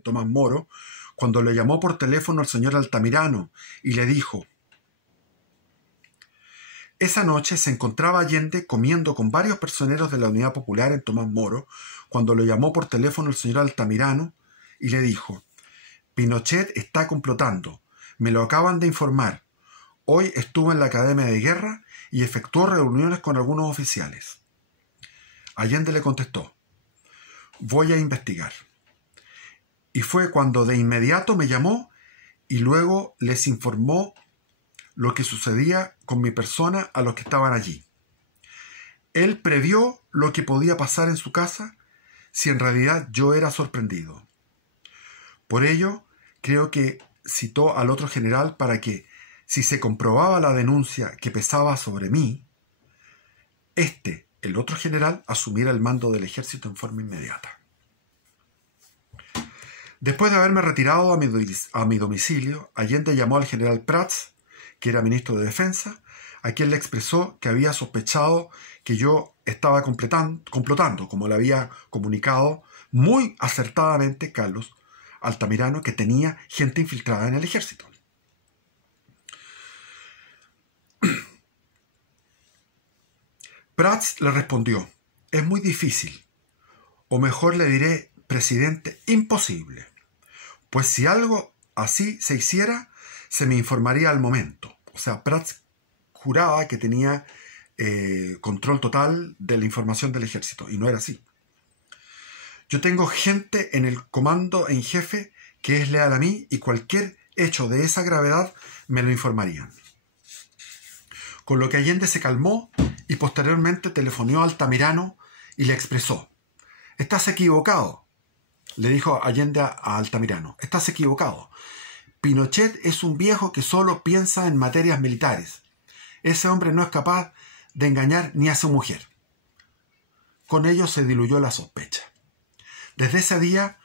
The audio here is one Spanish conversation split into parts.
Tomás Moro, cuando le llamó por teléfono el señor Altamirano y le dijo: esa noche se encontraba Allende comiendo con varios personeros de la Unidad Popular en Tomás Moro, cuando lo llamó por teléfono el señor Altamirano y le dijo: Pinochet está complotando, me lo acaban de informar. Hoy estuvo en la Academia de Guerra y efectuó reuniones con algunos oficiales. Allende le contestó: voy a investigar. Y fue cuando de inmediato me llamó y luego les informó lo que sucedía con mi persona a los que estaban allí. Él previó lo que podía pasar en su casa si en realidad yo era sorprendido. Por ello, creo que citó al otro general para que, si se comprobaba la denuncia que pesaba sobre mí, el otro general, asumiera el mando del ejército en forma inmediata. Después de haberme retirado a mi domicilio, Allende llamó al general Prats, que era ministro de Defensa, a quien le expresó que había sospechado que yo estaba complotando, como le había comunicado muy acertadamente Carlos Altamirano, que tenía gente infiltrada en el ejército. Prats le respondió: es muy difícil, o mejor le diré, presidente, imposible, pues si algo así se hiciera, se me informaría al momento. O sea, Prats juraba que tenía control total de la información del ejército, y no era así. Yo tengo gente en el comando en jefe que es leal a mí y cualquier hecho de esa gravedad me lo informarían. Con lo que Allende se calmó y posteriormente telefonó a Altamirano y le expresó: estás equivocado. Le dijo Allende a Altamirano: estás equivocado. Pinochet es un viejo que solo piensa en materias militares. Ese hombre no es capaz de engañar ni a su mujer. Con ello se diluyó la sospecha. Desde ese día,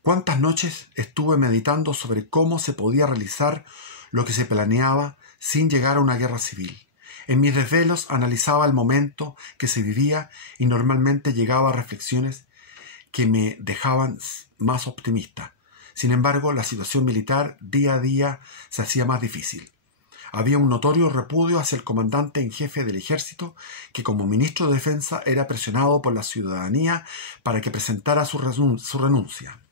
cuántas noches estuve meditando sobre cómo se podía realizar lo que se planeaba sin llegar a una guerra civil. En mis desvelos analizaba el momento que se vivía y normalmente llegaba a reflexiones que me dejaban más optimista. Sin embargo, la situación militar día a día se hacía más difícil. Había un notorio repudio hacia el comandante en jefe del ejército, que como ministro de Defensa era presionado por la ciudadanía para que presentara su renuncia.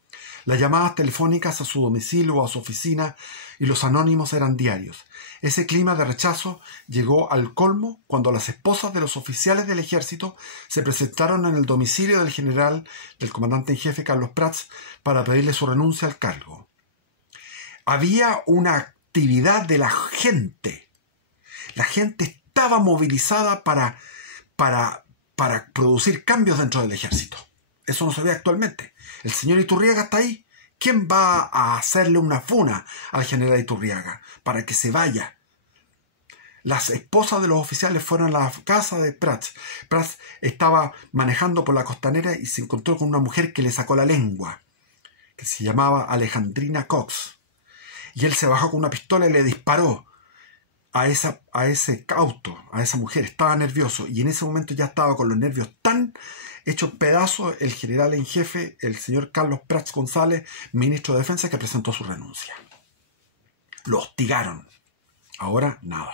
Las llamadas telefónicas a su domicilio o a su oficina y los anónimos eran diarios. Ese clima de rechazo llegó al colmo cuando las esposas de los oficiales del ejército se presentaron en el domicilio del comandante en jefe Carlos Prats, para pedirle su renuncia al cargo. Había una actividad de la gente. La gente estaba movilizada para producir cambios dentro del ejército. Eso no se ve actualmente. El señor Iturriaga está ahí. ¿Quién va a hacerle una funa al general Iturriaga para que se vaya? Las esposas de los oficiales fueron a la casa de Prats. Prats estaba manejando por la costanera y se encontró con una mujer que le sacó la lengua, que se llamaba Alejandrina Cox. Y él se bajó con una pistola y le disparó a ese auto, a esa mujer. Estaba nervioso y en ese momento ya estaba con los nervios tan hechos pedazos el general en jefe, el señor Carlos Prats González, ministro de Defensa, que presentó su renuncia. Lo hostigaron. Ahora nada.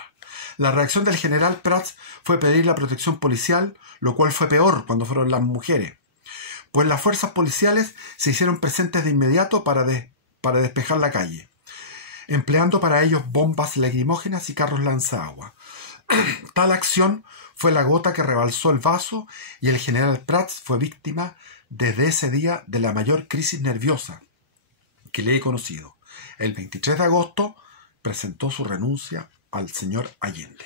La reacción del general Prats fue pedir la protección policial, lo cual fue peor cuando fueron las mujeres, pues las fuerzas policiales se hicieron presentes de inmediato para despejar la calle, empleando para ellos bombas lacrimógenas y carros lanzaagua. Tal acción fue la gota que rebalsó el vaso y el general Prats fue víctima desde ese día de la mayor crisis nerviosa que le he conocido. El 23 de agosto presentó su renuncia al señor Allende.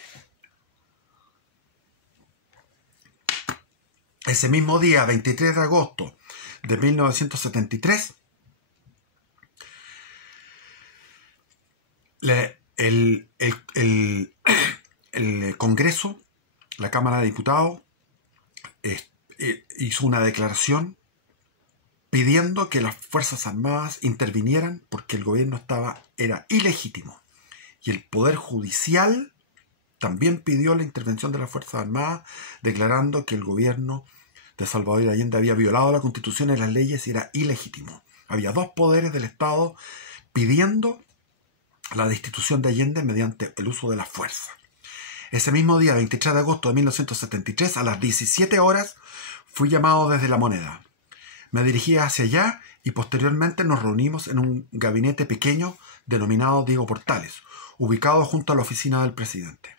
Ese mismo día, 23 de agosto de 1973, el Congreso, la Cámara de Diputados, hizo una declaración pidiendo que las Fuerzas Armadas intervinieran porque el gobierno era ilegítimo. Y el Poder Judicial también pidió la intervención de las Fuerzas Armadas, declarando que el gobierno de Salvador Allende había violado la Constitución y las leyes y era ilegítimo. Había dos poderes del Estado pidiendo la destitución de Allende mediante el uso de la fuerza. Ese mismo día, 23 de agosto de 1973, a las 17 horas, fui llamado desde La Moneda. Me dirigí hacia allá y posteriormente nos reunimos en un gabinete pequeño denominado Diego Portales, ubicado junto a la oficina del presidente.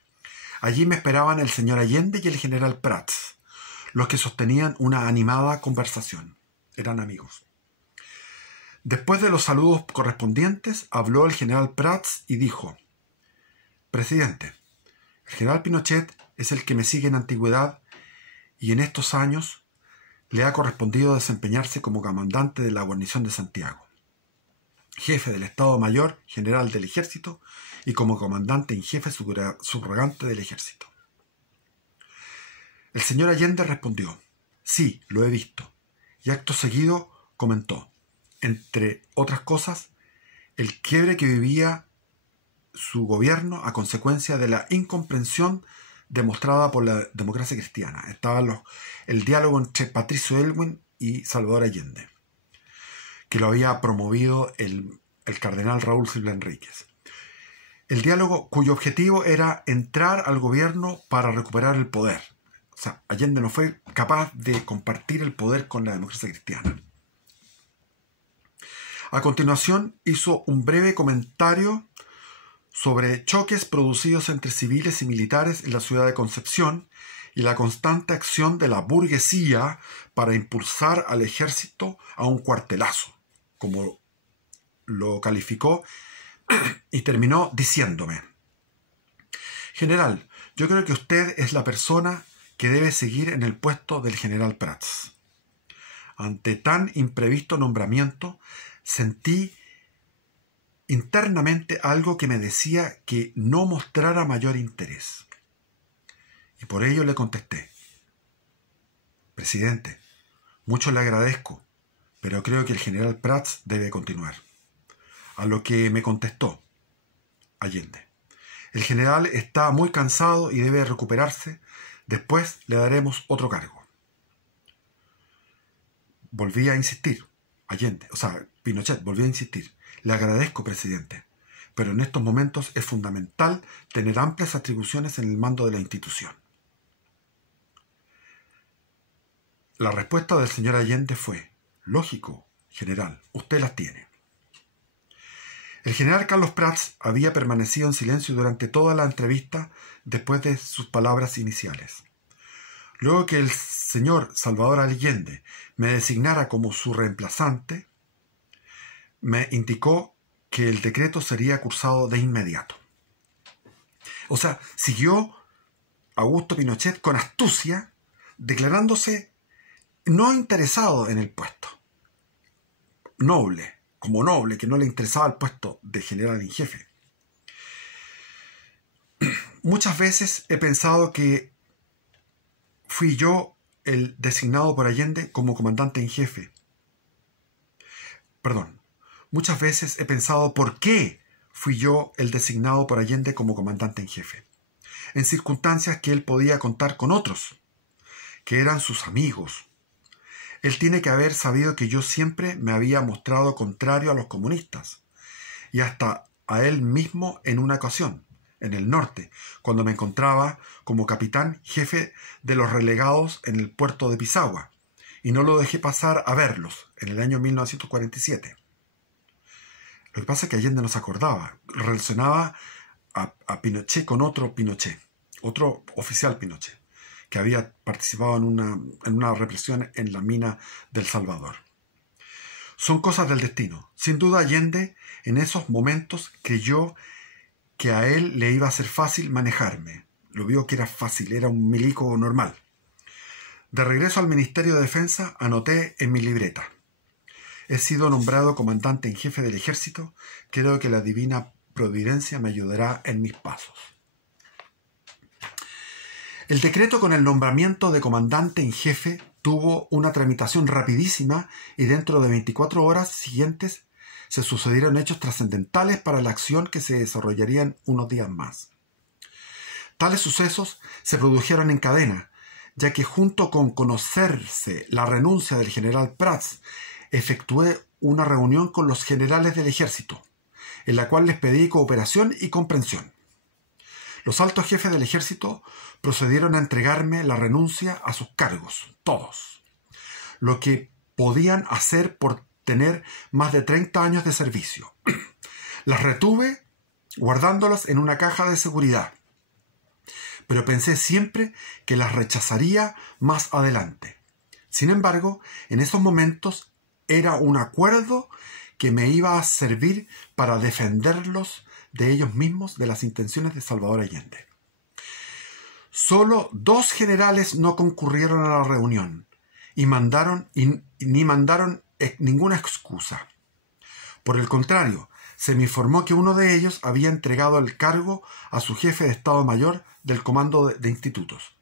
Allí me esperaban el señor Allende y el general Prats, los que sostenían una animada conversación. Eran amigos. Después de los saludos correspondientes, habló el general Prats y dijo: «Presidente, el general Pinochet es el que me sigue en antigüedad y en estos años le ha correspondido desempeñarse como comandante de la guarnición de Santiago, jefe del Estado Mayor General del Ejército y como comandante en jefe subrogante del Ejército». El señor Allende respondió: «Sí, lo he visto», y acto seguido comentó, entre otras cosas, el quiebre que vivía su gobierno a consecuencia de la incomprensión demostrada por la democracia cristiana. Estaba el diálogo entre Patricio Aylwin y Salvador Allende, que lo había promovido el cardenal Raúl Silva Enríquez. El diálogo cuyo objetivo era entrar al gobierno para recuperar el poder. O sea, Allende no fue capaz de compartir el poder con la democracia cristiana. A continuación hizo un breve comentario sobre choques producidos entre civiles y militares en la ciudad de Concepción y la constante acción de la burguesía para impulsar al ejército a un cuartelazo, como lo calificó, y terminó diciéndome: «General, yo creo que usted es la persona que debe seguir en el puesto del general Prats». Ante tan imprevisto nombramiento, sentí internamente algo que me decía que no mostrara mayor interés. Y por ello le contesté: «Presidente, mucho le agradezco, pero creo que el general Prats debe continuar». A lo que me contestó Allende: «El general está muy cansado y debe recuperarse. Después le daremos otro cargo». Volví a insistir. Pinochet volvió a insistir: «Le agradezco, presidente, pero en estos momentos es fundamental tener amplias atribuciones en el mando de la institución». La respuesta del señor Allende fue: «Lógico, general, usted las tiene». El general Carlos Prats había permanecido en silencio durante toda la entrevista después de sus palabras iniciales. Luego que el señor Salvador Allende me designara como su reemplazante, me indicó que el decreto sería cursado de inmediato. O sea, siguió Augusto Pinochet con astucia, declarándose no interesado en el puesto. Noble, que no le interesaba el puesto de general en jefe. Muchas veces he pensado que fui yo el designado por Allende como comandante en jefe. Muchas veces he pensado por qué fui yo el designado por Allende como comandante en jefe, en circunstancias que él podía contar con otros, que eran sus amigos. Él tiene que haber sabido que yo siempre me había mostrado contrario a los comunistas, y hasta a él mismo en una ocasión, en el norte, cuando me encontraba como capitán jefe de los relegados en el puerto de Pisagua, y no lo dejé pasar a verlos en el año 1947. Lo que pasa es que Allende no se acordaba, relacionaba a Pinochet con otro Pinochet, otro oficial Pinochet, que había participado en una represión en la mina del Salvador. Son cosas del destino. Sin duda Allende en esos momentos creyó que a él le iba a ser fácil manejarme. Lo vio que era fácil, era un milico normal. De regreso al Ministerio de Defensa, anoté en mi libreta: «He sido nombrado comandante en jefe del ejército. Creo que la divina providencia me ayudará en mis pasos». El decreto con el nombramiento de comandante en jefe tuvo una tramitación rapidísima y dentro de 24 horas siguientes se sucedieron hechos trascendentales para la acción que se desarrollaría en unos días más. Tales sucesos se produjeron en cadena, ya que junto con conocerse la renuncia del general Prats, efectué una reunión con los generales del ejército, en la cual les pedí cooperación y comprensión. Los altos jefes del ejército procedieron a entregarme la renuncia a sus cargos, todos, lo que podían hacer por tener más de 30 años de servicio. Las retuve guardándolas en una caja de seguridad, pero pensé siempre que las rechazaría más adelante. Sin embargo, en esos momentos era un acuerdo que me iba a servir para defenderlos de ellos mismos, de las intenciones de Salvador Allende. Solo 2 generales no concurrieron a la reunión ni mandaron ninguna excusa. Por el contrario, se me informó que uno de ellos había entregado el cargo a su jefe de Estado Mayor del Comando de Institutos.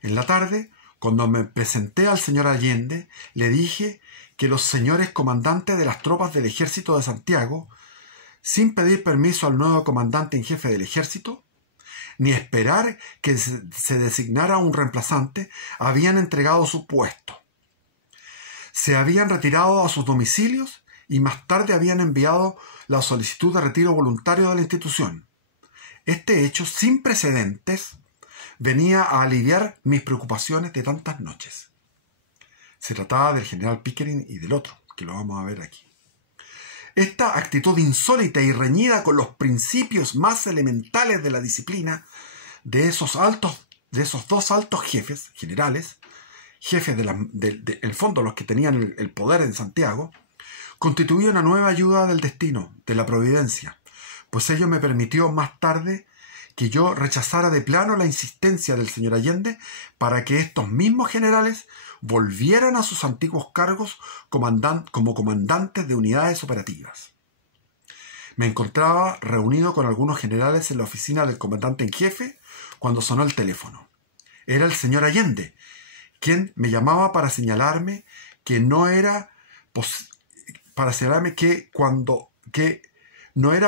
En la tarde, cuando me presenté al señor Allende, le dije que los señores comandantes de las tropas del Ejército de Santiago, sin pedir permiso al nuevo comandante en jefe del ejército, ni esperar que se designara un reemplazante, habían entregado su puesto. Se habían retirado a sus domicilios y más tarde habían enviado la solicitud de retiro voluntario de la institución. Este hecho, sin precedentes, venía a aliviar mis preocupaciones de tantas noches. Se trataba del general Pickering y del otro, que lo vamos a ver aquí. Esta actitud insólita y reñida con los principios más elementales de la disciplina de esos 2 altos jefes, generales, jefes en el fondo los que tenían el poder en Santiago, constituía una nueva ayuda del destino, de la providencia, pues ello me permitió más tarde que yo rechazara de plano la insistencia del señor Allende para que estos mismos generales volvieran a sus antiguos cargos como comandantes de unidades operativas. Me encontraba reunido con algunos generales en la oficina del comandante en jefe cuando sonó el teléfono. Era el señor Allende, quien me llamaba para señalarme que no era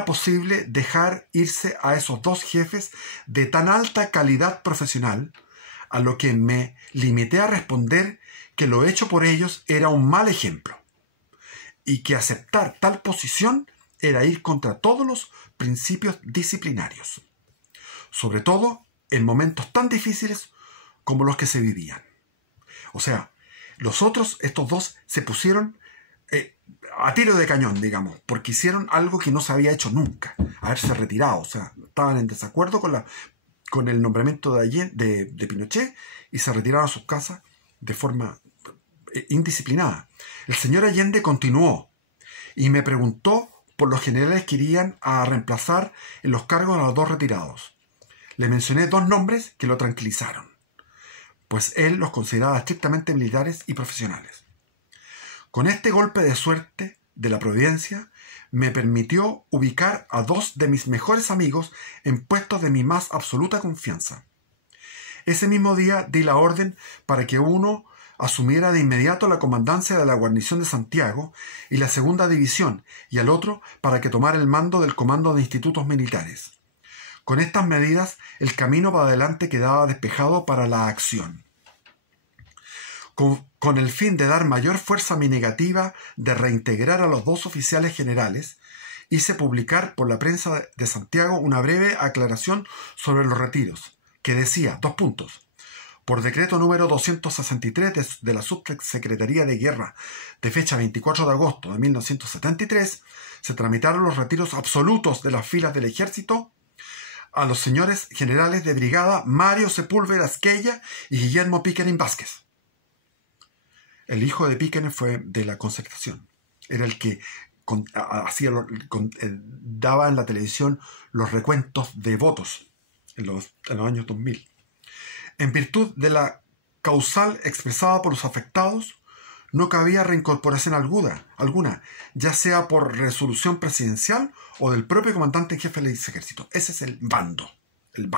posible dejar irse a esos 2 jefes de tan alta calidad profesional, a lo que me limité a responder que lo hecho por ellos era un mal ejemplo y que aceptar tal posición era ir contra todos los principios disciplinarios, sobre todo en momentos tan difíciles como los que se vivían. O sea, estos 2 se pusieron a tiro de cañón, digamos, porque hicieron algo que no se había hecho nunca, haberse retirado. O sea, estaban en desacuerdo con el nombramiento de Pinochet y se retiraron a sus casas de forma indisciplinada. El señor Allende continuó y me preguntó por los generales que irían a reemplazar en los cargos a los 2 retirados. Le mencioné 2 nombres que lo tranquilizaron, pues él los consideraba estrictamente militares y profesionales. Con este golpe de suerte de la providencia, me permitió ubicar a 2 de mis mejores amigos en puestos de mi más absoluta confianza. Ese mismo día di la orden para que uno asumiera de inmediato la comandancia de la guarnición de Santiago y la 2ª división, y al otro para que tomara el mando del comando de institutos militares. Con estas medidas, el camino para adelante quedaba despejado para la acción. Con el fin de dar mayor fuerza a mi negativa de reintegrar a los 2 oficiales generales, hice publicar por la prensa de Santiago una breve aclaración sobre los retiros, que decía, 2 puntos. Por decreto número 263 de la Subsecretaría de Guerra de fecha 24 de agosto de 1973, se tramitaron los retiros absolutos de las filas del ejército a los señores generales de brigada Mario Sepúlveda Esquella y Guillermo Pickering Vázquez. El hijo de Pickering fue de la Concertación. Era el que daba en la televisión los recuentos de votos en los años 2000. En virtud de la causal expresada por los afectados, no cabía reincorporación alguna, ya sea por resolución presidencial o del propio comandante en jefe del ejército. Ese es el bando, el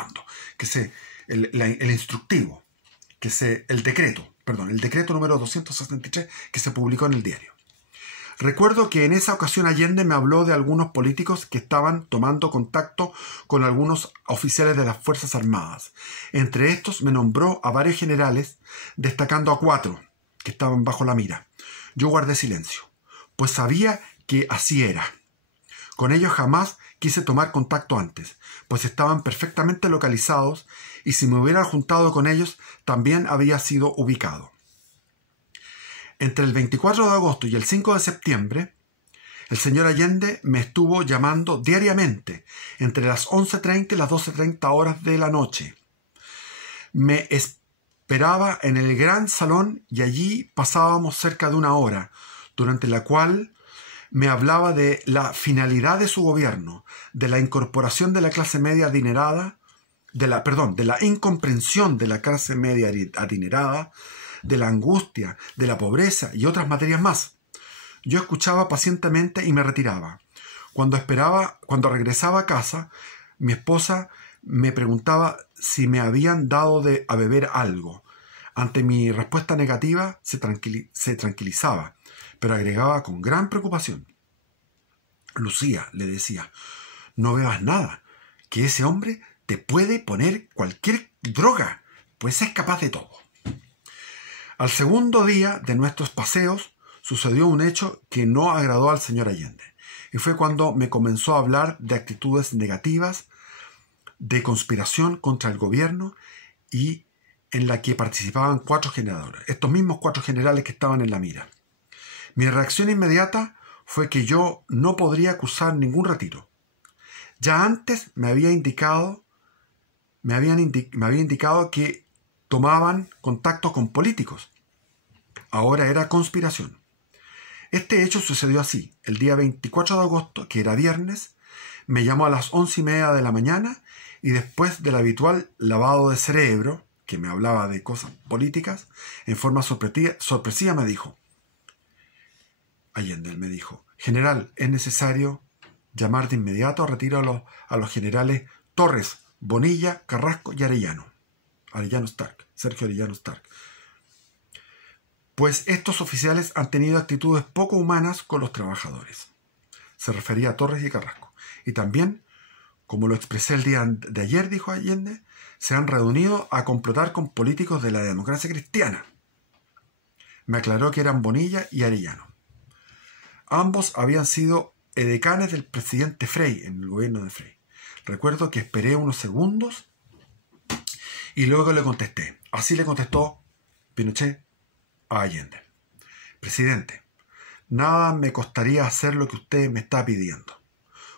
instructivo, el decreto número 263 que se publicó en el diario. Recuerdo que en esa ocasión Allende me habló de algunos políticos que estaban tomando contacto con algunos oficiales de las Fuerzas Armadas. Entre estos me nombró a varios generales, destacando a 4 que estaban bajo la mira. Yo guardé silencio. pues sabía que así era. Con ellos jamás quise tomar contacto antes, pues estaban perfectamente localizados y si me hubiera juntado con ellos también había sido ubicado. Entre el 24 de agosto y el 5 de septiembre, el señor Allende me estuvo llamando diariamente entre las 11:30 y las 12:30 horas de la noche. Me esperaba en el gran salón y allí pasábamos cerca de una hora, durante la cual me hablaba de la finalidad de su gobierno, de la incorporación de la clase media adinerada, de la incomprensión de la clase media adinerada, de la angustia, de la pobreza y otras materias más. Yo escuchaba pacientemente y me retiraba. Cuando regresaba a casa, mi esposa me preguntaba si me habían dado a beber algo. Ante mi respuesta negativa se tranquilizaba, pero agregaba con gran preocupación: Lucía, le decía, no bebas nada, que ese hombre te puede poner cualquier droga, pues es capaz de todo. Al segundo día de nuestros paseos sucedió un hecho que no agradó al señor Allende, y fue cuando me comenzó a hablar de actitudes negativas, de conspiración contra el gobierno, y en la que participaban 4 generadores, estos mismos 4 generales que estaban en la mira. Mi reacción inmediata fue que yo no podría acusar ningún retiro. Ya antes me había indicado que tomaban contacto con políticos. Ahora era conspiración. Este hecho sucedió así. El día 24 de agosto, que era viernes, me llamó a las 11:30 de la mañana y después del habitual lavado de cerebro, que me hablaba de cosas políticas, en forma sorpresiva me dijo: Allende, me dijo, general, es necesario llamar de inmediato a retiro a los generales Torres, Bonilla, Carrasco y Sergio Arellano Stark. Pues estos oficiales han tenido actitudes poco humanas con los trabajadores. Se refería a Torres y Carrasco. Y también, como lo expresé el día de ayer, dijo Allende, se han reunido a complotar con políticos de la democracia cristiana. Me aclaró que eran Bonilla y Arellano. Ambos habían sido edecanes del presidente Frei en el gobierno de Frei. Recuerdo que esperé unos segundos y luego le contesté. Así le contestó Pinochet a Allende: presidente, nada me costaría hacer lo que usted me está pidiendo,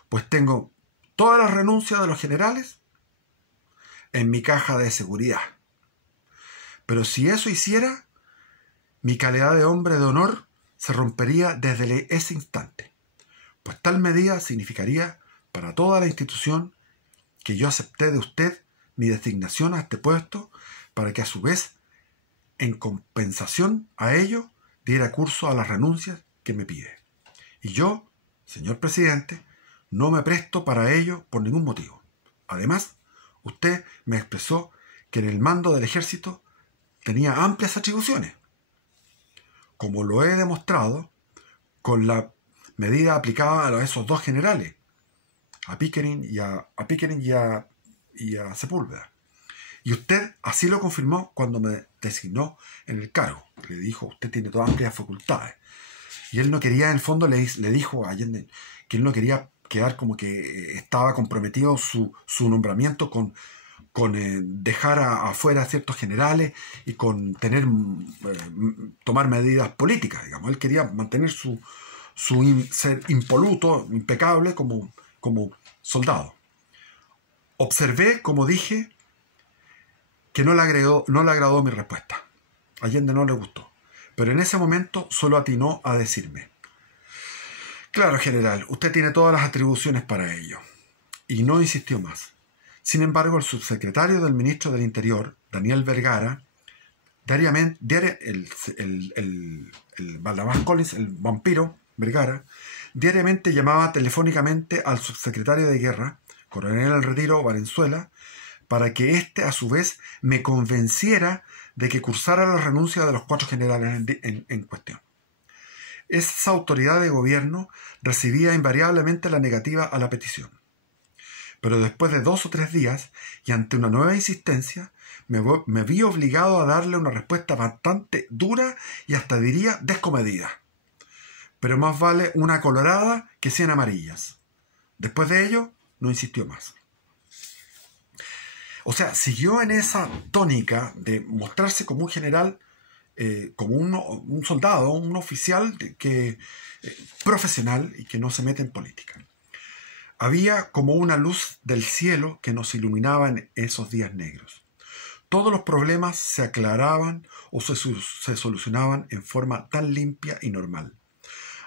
pues tengo todas las renuncias de los generales en mi caja de seguridad. Pero si eso hiciera, mi calidad de hombre de honor se rompería desde ese instante, pues tal medida significaría para toda la institución que yo acepté de usted mi designación a este puesto para que a su vez, en compensación a ello, diera curso a las renuncias que me pide. Y yo, señor presidente, no me presto para ello por ningún motivo. Además, usted me expresó que en el mando del ejército tenía amplias atribuciones, como lo he demostrado con la medida aplicada a esos 2 generales, a Pickering y a Sepúlveda. Y usted así lo confirmó cuando me designó en el cargo. Le dijo: usted tiene todas amplias facultades. Y él no quería, en el fondo, le dijo a Allende que él no quería quedar como que estaba comprometido su nombramiento con dejar afuera a ciertos generales y con tomar medidas políticas, digamos. Él quería mantener ser impoluto, impecable como soldado. Observé, como dije, que no le agradó mi respuesta. A Allende no le gustó, pero en ese momento solo atinó a decirme: claro, general, usted tiene todas las atribuciones para ello. Y no insistió más. Sin embargo, el subsecretario del ministro del Interior, Daniel Vergara, el Barnabás Collins, el vampiro Vergara, diariamente llamaba telefónicamente al subsecretario de Guerra, coronel al retiro Valenzuela, para que éste a su vez me convenciera de que cursara la renuncia de los 4 generales en cuestión. Esa autoridad de gobierno recibía invariablemente la negativa a la petición. Pero después de 2 o 3 días, y ante una nueva insistencia, me vi obligado a darle una respuesta bastante dura y hasta diría descomedida. pero más vale una colorada que 100 amarillas. Después de ello, no insistió más. O sea, siguió en esa tónica de mostrarse como un general, como un soldado, un oficial profesional y que no se mete en política. Había como una luz del cielo que nos iluminaba en esos días negros. Todos los problemas se aclaraban o se solucionaban en forma tan limpia y normal,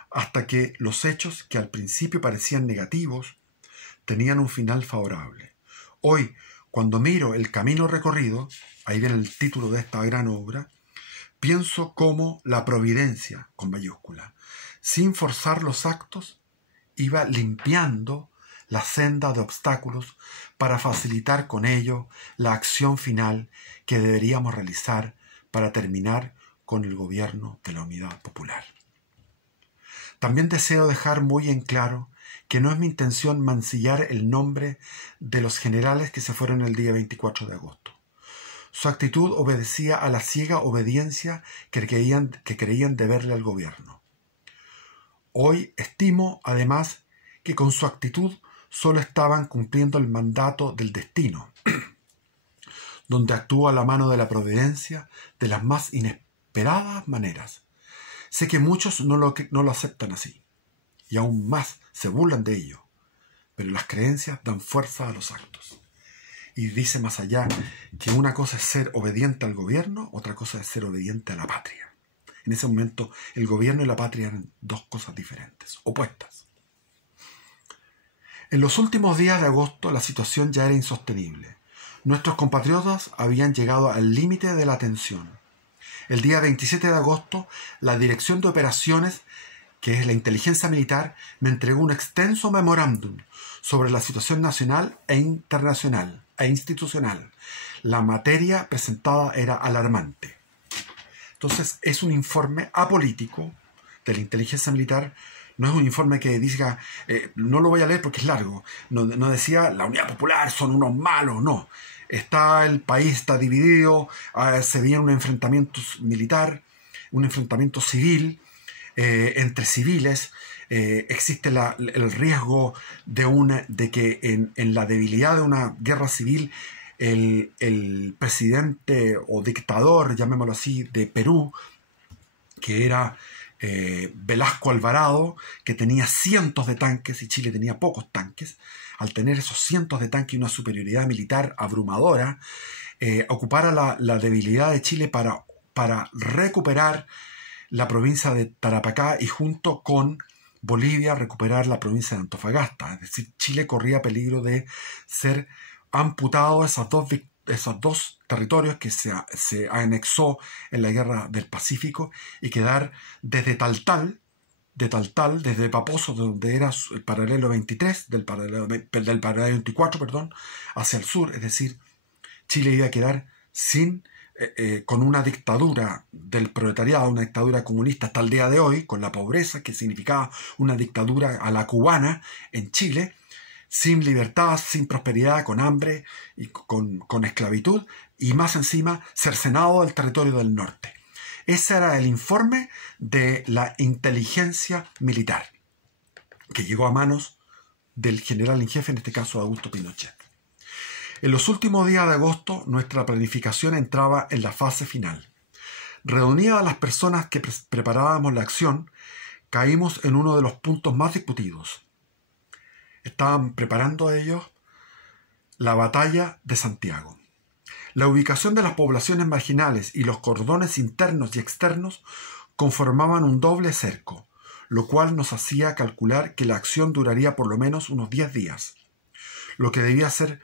hasta que los hechos que al principio parecían negativos tenían un final favorable. Hoy, cuando miro el camino recorrido, ahí viene el título de esta gran obra, pienso cómo la providencia, con mayúscula, sin forzar los actos, iba limpiando la senda de obstáculos para facilitar con ello la acción final que deberíamos realizar para terminar con el gobierno de la Unidad Popular. También deseo dejar muy en claro que no es mi intención mancillar el nombre de los generales que se fueron el día 24 de agosto. Su actitud obedecía a la ciega obediencia que creían deberle al gobierno. Hoy estimo, además, que con su actitud solo estaban cumpliendo el mandato del destino, donde actúa la mano de la providencia de las más inesperadas maneras. Sé que muchos no lo aceptan así, y aún más se burlan de ello, pero las creencias dan fuerza a los actos. Y dice más allá que una cosa es ser obediente al gobierno, otra cosa es ser obediente a la patria. En ese momento el gobierno y la patria eran dos cosas diferentes, opuestas. En los últimos días de agosto la situación ya era insostenible. Nuestros compatriotas habían llegado al límite de la tensión. El día 27 de agosto, la Dirección de Operaciones, que es la inteligencia militar, me entregó un extenso memorándum sobre la situación nacional e internacional e institucional. La materia presentada era alarmante. Entonces, es un informe apolítico de la inteligencia militar. No es un informe que diga, no lo voy a leer porque es largo, no decía la Unidad Popular son unos malos, no. El país está dividido, se viene un enfrentamiento militar, un enfrentamiento civil, entre civiles, existe el riesgo de que en la debilidad de una guerra civil el presidente o dictador, llamémoslo así, de Perú, que era Velasco Alvarado, que tenía cientos de tanques y Chile tenía pocos tanques, al tener esos cientos de tanques y una superioridad militar abrumadora, ocupara la debilidad de Chile para recuperar la provincia de Tarapacá y junto con Bolivia recuperar la provincia de Antofagasta. Es decir, Chile corría peligro de ser amputado esos dos territorios que se anexó en la Guerra del Pacífico y quedar desde Taltal, desde Paposo, donde era el paralelo 23, del paralelo 24, perdón, hacia el sur. Es decir, Chile iba a quedar con una dictadura del proletariado, una dictadura comunista hasta el día de hoy, con la pobreza que significaba una dictadura a la cubana en Chile, sin libertad, sin prosperidad, con hambre y con esclavitud, y más encima cercenado del territorio del norte. Ese era el informe de la inteligencia militar, que llegó a manos del general en jefe, en este caso Augusto Pinochet. En los últimos días de agosto, nuestra planificación entraba en la fase final. Reunidas las personas que preparábamos la acción, caímos en uno de los puntos más discutidos. Estaban preparando ellos la batalla de Santiago. La ubicación de las poblaciones marginales y los cordones internos y externos conformaban un doble cerco, lo cual nos hacía calcular que la acción duraría por lo menos unos 10 días, lo que debía ser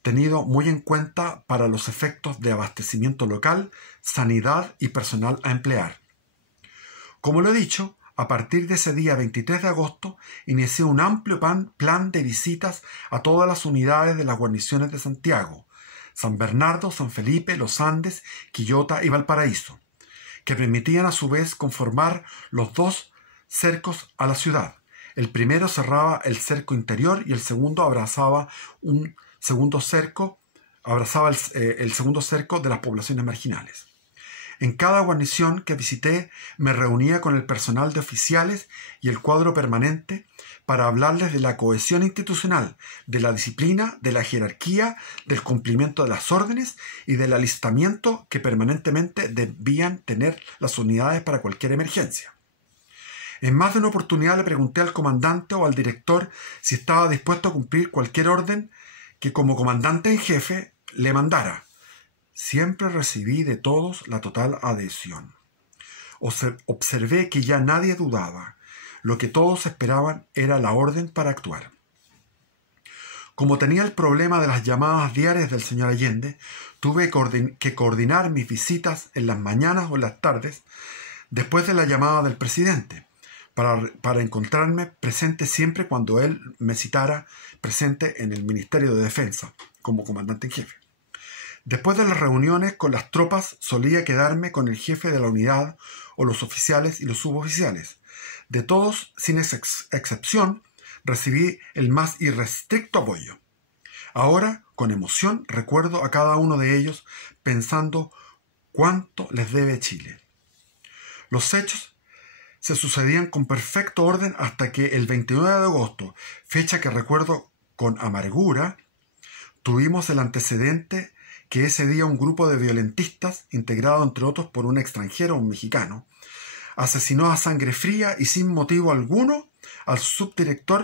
tenido muy en cuenta para los efectos de abastecimiento local, sanidad y personal a emplear. Como lo he dicho, a partir de ese día 23 de agosto inicié un amplio plan de visitas a todas las unidades de las guarniciones de Santiago, San Bernardo, San Felipe, Los Andes, Quillota y Valparaíso, que permitían a su vez conformar los dos cercos a la ciudad. El primero cerraba el cerco interior y el segundo abrazaba el segundo cerco de las poblaciones marginales. En cada guarnición que visité me reunía con el personal de oficiales y el cuadro permanente para hablarles de la cohesión institucional, de la disciplina, de la jerarquía, del cumplimiento de las órdenes y del alistamiento que permanentemente debían tener las unidades para cualquier emergencia. En más de una oportunidad le pregunté al comandante o al director si estaba dispuesto a cumplir cualquier orden que como comandante en jefe le mandara. Siempre recibí de todos la total adhesión. Observé que ya nadie dudaba. Lo que todos esperaban era la orden para actuar. Como tenía el problema de las llamadas diarias del señor Allende, tuve que coordinar mis visitas en las mañanas o en las tardes después de la llamada del presidente, para encontrarme presente siempre cuando él me citara presente en el Ministerio de Defensa como comandante en jefe. Después de las reuniones con las tropas solía quedarme con el jefe de la unidad o los oficiales y los suboficiales. De todos, sin excepción, recibí el más irrestricto apoyo. Ahora, con emoción, recuerdo a cada uno de ellos pensando cuánto les debe Chile. Los hechos se sucedían con perfecto orden hasta que el 29 de agosto, fecha que recuerdo con amargura, tuvimos el antecedente que ese día un grupo de violentistas, integrado entre otros por un extranjero, un mexicano, asesinó a sangre fría y sin motivo alguno al subteniente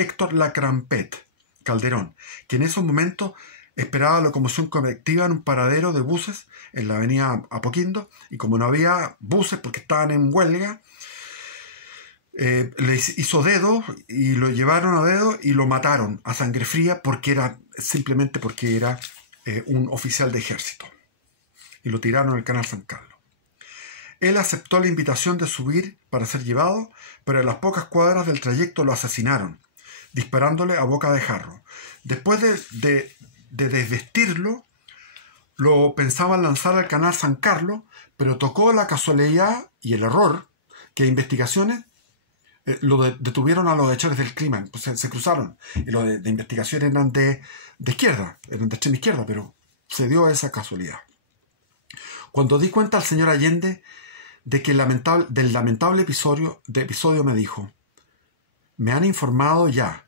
Héctor Lacrampet Calderón, que en esos momentos esperaba la locomoción colectiva en un paradero de buses en la avenida Apoquindo, y como no había buses porque estaban en huelga, le hizo dedo y lo llevaron a dedo y lo mataron a sangre fría simplemente porque era un oficial de ejército, y lo tiraron al canal San Carlos. Él aceptó la invitación de subir para ser llevado, pero en las pocas cuadras del trayecto lo asesinaron, disparándole a boca de jarro. Después de desvestirlo, lo pensaban lanzar al canal San Carlos, pero tocó la casualidad y el error que investigaciones lo detuvieron a los hechores del crimen. Pues se cruzaron, y los de investigación eran de izquierda, eran de extrema izquierda, pero se dio esa casualidad. Cuando di cuenta al señor Allende del lamentable episodio me dijo: me han informado ya,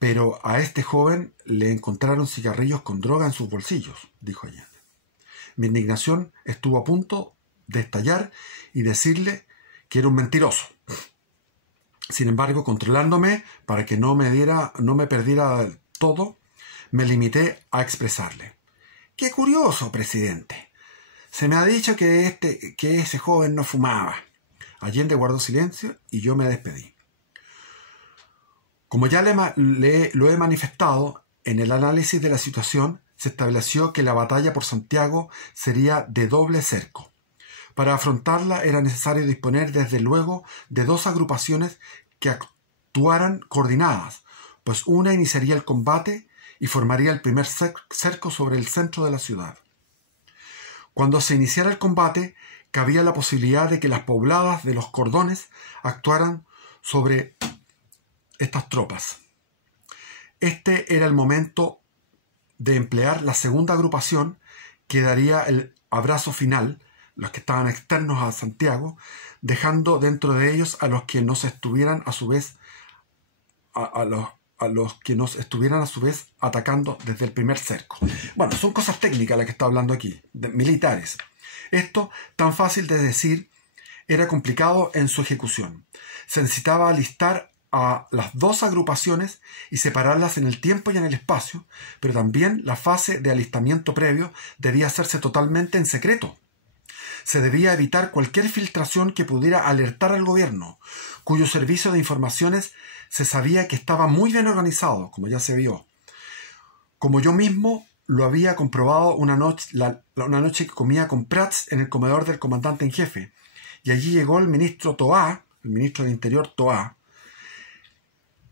pero a este joven le encontraron cigarrillos con droga en sus bolsillos, dijo Allende. Mi indignación estuvo a punto de estallar y decirle que era un mentiroso. Sin embargo, controlándome para que no me perdiera del todo, me limité a expresarle: ¡qué curioso, presidente! Se me ha dicho que ese joven no fumaba. Allende guardó silencio y yo me despedí. Como ya lo he manifestado, en el análisis de la situación se estableció que la batalla por Santiago sería de doble cerco. Para afrontarla era necesario disponer desde luego de dos agrupaciones que actuaran coordinadas, pues una iniciaría el combate y formaría el primer cerco sobre el centro de la ciudad. Cuando se iniciara el combate, cabía la posibilidad de que las pobladas de los cordones actuaran sobre estas tropas. Este era el momento de emplear la segunda agrupación, que daría el abrazo final, los que estaban externos a Santiago, dejando dentro de ellos a los que nos estuvieran a su vez atacando desde el primer cerco. Bueno, son cosas técnicas las que está hablando aquí, militares. Esto, tan fácil de decir, era complicado en su ejecución. Se necesitaba alistar a las dos agrupaciones y separarlas en el tiempo y en el espacio, pero también la fase de alistamiento previo debía hacerse totalmente en secreto. Se debía evitar cualquier filtración que pudiera alertar al gobierno, cuyo servicio de informaciones se sabía que estaba muy bien organizado, como ya se vio. Como yo mismo lo había comprobado una noche que comía con Prats en el comedor del comandante en jefe, y allí llegó el ministro Toá, el ministro de Interior Toá,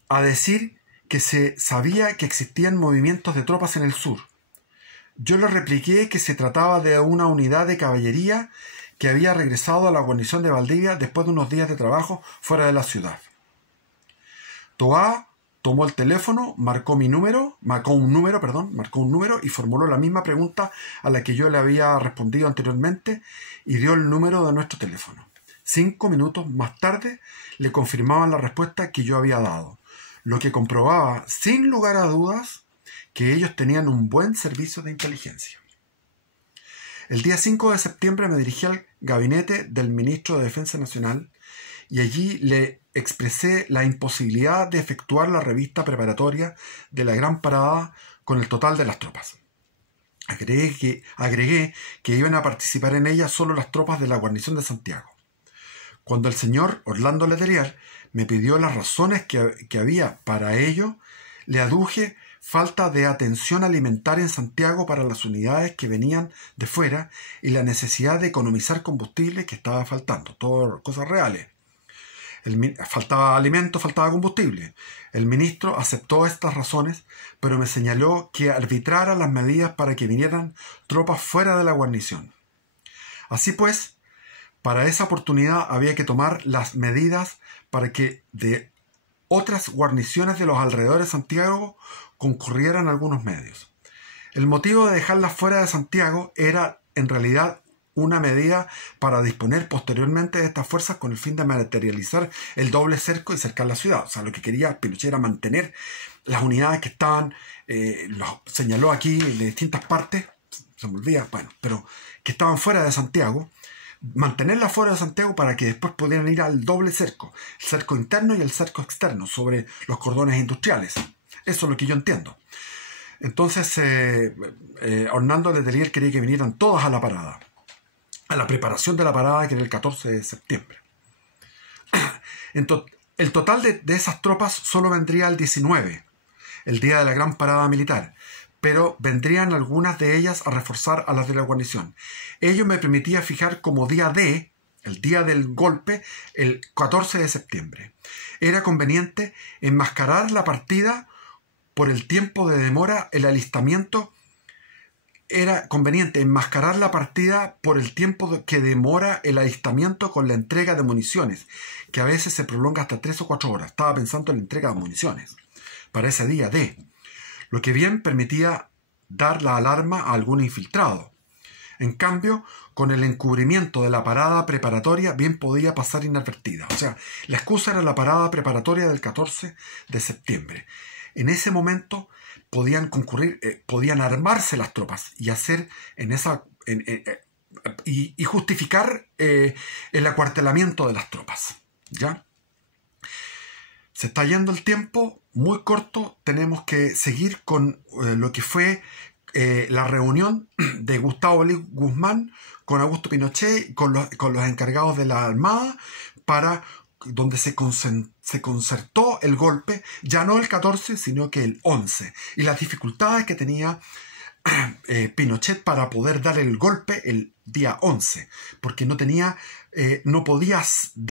a decir que se sabía que existían movimientos de tropas en el sur. Yo le repliqué que se trataba de una unidad de caballería que había regresado a la guarnición de Valdivia después de unos días de trabajo fuera de la ciudad. Toá tomó el teléfono, marcó un número y formuló la misma pregunta a la que yo le había respondido anteriormente y dio el número de nuestro teléfono. 5 minutos más tarde le confirmaban la respuesta que yo había dado, lo que comprobaba sin lugar a dudas que ellos tenían un buen servicio de inteligencia. El día 5 de septiembre me dirigí al gabinete del ministro de Defensa Nacional y allí le expresé la imposibilidad de efectuar la revista preparatoria de la Gran Parada con el total de las tropas. Agregué que iban a participar en ella solo las tropas de la guarnición de Santiago. Cuando el señor Orlando Letelier me pidió las razones que había para ello, le aduje falta de atención alimentaria en Santiago para las unidades que venían de fuera y la necesidad de economizar combustible que estaba faltando. Todo cosas reales. Faltaba alimento, faltaba combustible. El ministro aceptó estas razones, pero me señaló que arbitrara las medidas para que vinieran tropas fuera de la guarnición. Así pues, para esa oportunidad había que tomar las medidas para que de otras guarniciones de los alrededores de Santiago concurrieran algunos medios. El motivo de dejarlas fuera de Santiago era, en realidad, una medida para disponer posteriormente de estas fuerzas con el fin de materializar el doble cerco y cercar la ciudad. O sea, lo que quería Pinochet era mantener las unidades que estaban, lo señaló aquí de distintas partes, se me olvida, pero que estaban fuera de Santiago, mantenerlas fuera de Santiago para que después pudieran ir al doble cerco, el cerco interno y el cerco externo sobre los cordones industriales. Eso es lo que yo entiendo. Entonces, Orlando Letelier quería que vinieran todas a la parada, a la preparación de la parada, que era el 14 de septiembre. El total de esas tropas solo vendría el 19, el día de la gran parada militar, pero vendrían algunas de ellas a reforzar a las de la guarnición. Ello me permitía fijar como día D, el día del golpe, el 14 de septiembre. Era conveniente enmascarar la partida por el tiempo de demora, el alistamiento. Era conveniente enmascarar la partida por el tiempo que demora el alistamiento con la entrega de municiones, que a veces se prolonga hasta 3 o 4 horas. Estaba pensando en la entrega de municiones para ese día D, lo que bien permitía dar la alarma a algún infiltrado. En cambio, con el encubrimiento de la parada preparatoria bien podía pasar inadvertida. O sea, la excusa era la parada preparatoria del 14 de septiembre. En ese momento podían concurrir, podían armarse las tropas y hacer y justificar el acuartelamiento de las tropas. ¿Ya? Se está yendo el tiempo, muy corto. Tenemos que seguir con lo que fue la reunión de Gustavo Elis Guzmán con Augusto Pinochet, con los encargados de la Armada, donde se concertó el golpe, ya no el 14, sino que el 11, y las dificultades que tenía Pinochet para poder dar el golpe el día 11, porque no podía